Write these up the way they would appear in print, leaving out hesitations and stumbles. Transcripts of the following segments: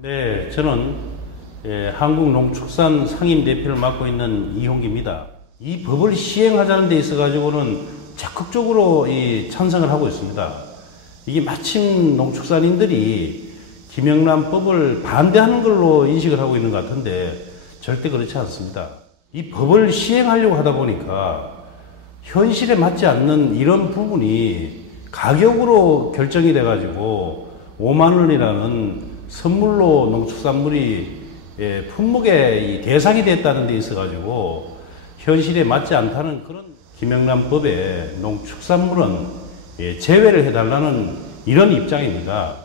네, 저는 한국농축산 상임대표를 맡고 있는 이홍기입니다. 이 법을 시행하자는 데 있어 가지고는 적극적으로 찬성을 하고 있습니다. 이게 마침 농축산인들이 김영란법을 반대하는 걸로 인식을 하고 있는 것 같은데 절대 그렇지 않습니다. 이 법을 시행하려고 하다 보니까 현실에 맞지 않는 이런 부분이 가격으로 결정이 돼 가지고 5만 원이라는 선물로 농축산물이 품목의 대상이 됐다는 데 있어 가지고 현실에 맞지 않다는 그런 김영란법에 농축산물은 제외를 해달라는 이런 입장입니다.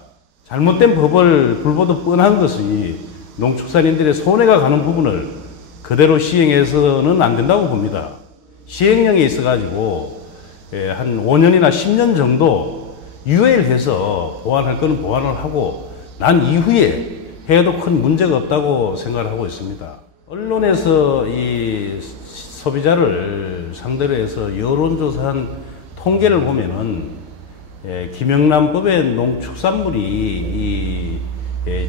잘못된 법을 불보듯 뻔한 것이 농축산인들의 손해가 가는 부분을 그대로 시행해서는 안 된다고 봅니다. 시행령에 있어 가지고 한 5년이나 10년 정도 유예해서 보완할 거는 보완을 하고 난 이후에 해도 큰 문제가 없다고 생각을 하고 있습니다. 언론에서 이 소비자를 상대로 해서 여론조사한 통계를 보면은 김영란법에 농축산물이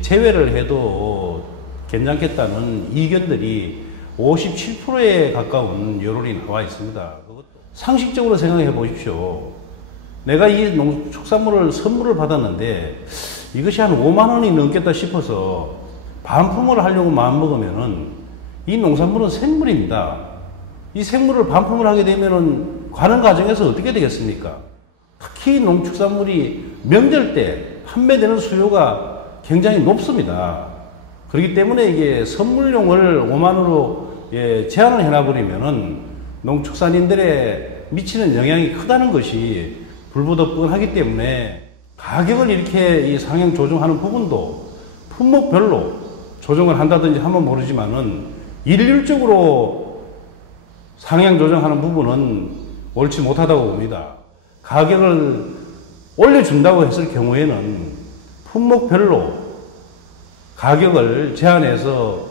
제외를 해도 괜찮겠다는 의견들이 57%에 가까운 여론이 나와 있습니다. 상식적으로 생각해 보십시오. 내가 이 농축산물을 선물을 받았는데 이것이 한 5만 원이 넘겠다 싶어서 반품을 하려고 마음먹으면은 이 농산물은 생물입니다. 이 생물을 반품을 하게 되면은 가는 과정에서 어떻게 되겠습니까? 특히 농축산물이 명절 때 판매되는 수요가 굉장히 높습니다. 그렇기 때문에 이게 선물용을 5만 원으로 제한을 해놔버리면은 농축산인들의 미치는 영향이 크다는 것이 불보듯 뻔하기 때문에 가격을 이렇게 상향 조정하는 부분도 품목별로 조정을 한다든지 하면 모르지만은 일률적으로 상향 조정하는 부분은 옳지 못하다고 봅니다. 가격을 올려준다고 했을 경우에는 품목별로 가격을 제한해서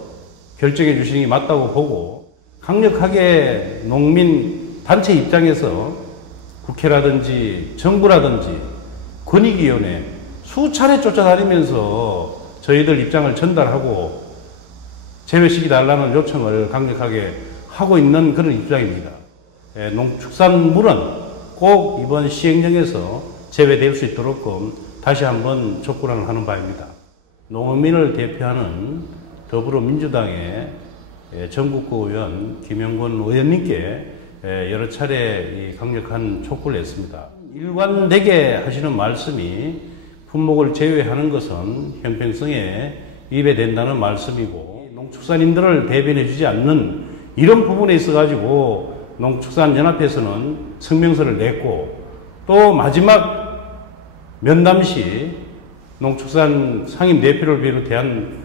결정해 주시는 게 맞다고 보고 강력하게 농민 단체 입장에서 국회라든지 정부라든지 권익위원회 수차례 쫓아다니면서 저희들 입장을 전달하고 제외시켜달라는 요청을 강력하게 하고 있는 그런 입장입니다. 농축산물은 꼭 이번 시행령에서 제외될 수 있도록 다시 한번 촉구를 하는 바입니다. 농민을 대표하는 더불어민주당의 전국구 의원 김영권 의원님께 여러 차례 강력한 촉구를 했습니다. 일관되게 하시는 말씀이 품목을 제외하는 것은 형평성에 위배된다는 말씀이고 농축산인들을 대변해 주지 않는 이런 부분에 있어 가지고 농축산연합회에서는 성명서를 냈고 또 마지막 면담시 농축산 상임대표를 비롯한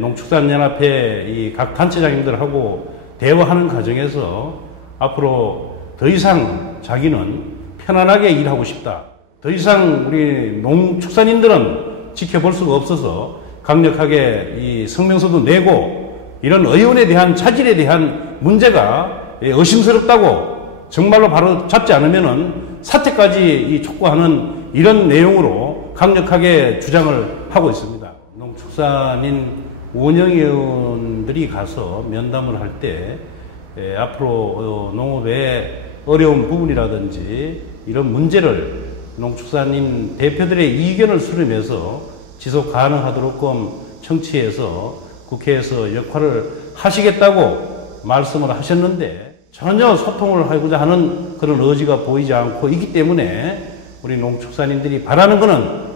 농축산연합회 이 각 단체장님들하고 대화하는 과정에서 앞으로 더 이상 자기는 편안하게 일하고 싶다. 더 이상 우리 농축산인들은 지켜볼 수가 없어서 강력하게 이 성명서도 내고 이런 의원에 대한 차질에 대한 문제가 의심스럽다고 정말로 바로 잡지 않으면은 사퇴까지 촉구하는 이런 내용으로 강력하게 주장을 하고 있습니다. 농축산인 원영위원들이 가서 면담을 할 때 앞으로 농업의 어려운 부분이라든지 이런 문제를 농축산인 대표들의 의견을 수렴해서 지속 가능하도록 청취해서 국회에서 역할을 하시겠다고 말씀을 하셨는데 전혀 소통을 하고자 하는 그런 의지가 보이지 않고 있기 때문에 우리 농축산인들이 바라는 것은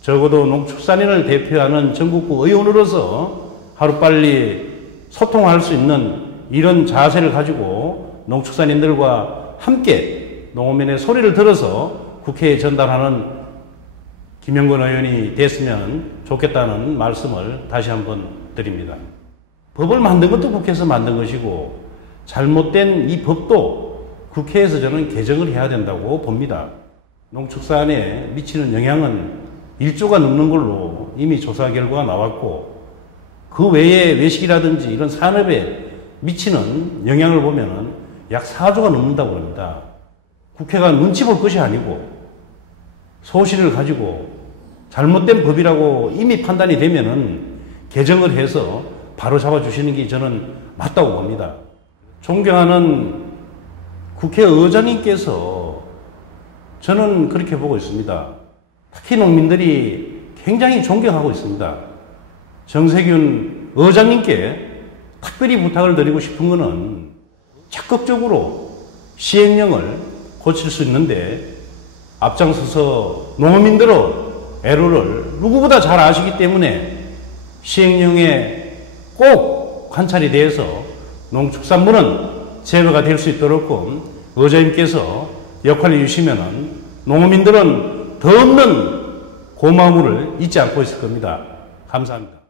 적어도 농축산인을 대표하는 전국구 의원으로서 하루빨리 소통할 수 있는 이런 자세를 가지고 농축산인들과 함께 농민의 소리를 들어서 국회에 전달하는 김영권 의원이 됐으면 좋겠다는 말씀을 다시 한번 드립니다. 법을 만든 것도 국회에서 만든 것이고 잘못된 이 법도 국회에서 저는 개정을 해야 된다고 봅니다. 농축산에 미치는 영향은 1조가 넘는 걸로 이미 조사 결과가 나왔고 그 외에 외식이라든지 이런 산업에 미치는 영향을 보면은 약 4조가 넘는다고 합니다. 국회가 눈치 볼 것이 아니고 소신을 가지고 잘못된 법이라고 이미 판단이 되면은 개정을 해서 바로 잡아주시는 게 저는 맞다고 봅니다. 존경하는 국회의장님께서 저는 그렇게 보고 있습니다. 특히 농민들이 굉장히 존경하고 있습니다. 정세균 의장님께 특별히 부탁을 드리고 싶은 것은 적극적으로 시행령을 고칠 수 있는데 앞장서서 농민들의 애로를 누구보다 잘 아시기 때문에 시행령에 꼭 관찰이 돼서 농축산물은 제거가 될 수 있도록 의장님께서 역할을 해주시면 농민들은 더 없는 고마움을 잊지 않고 있을 겁니다. 감사합니다.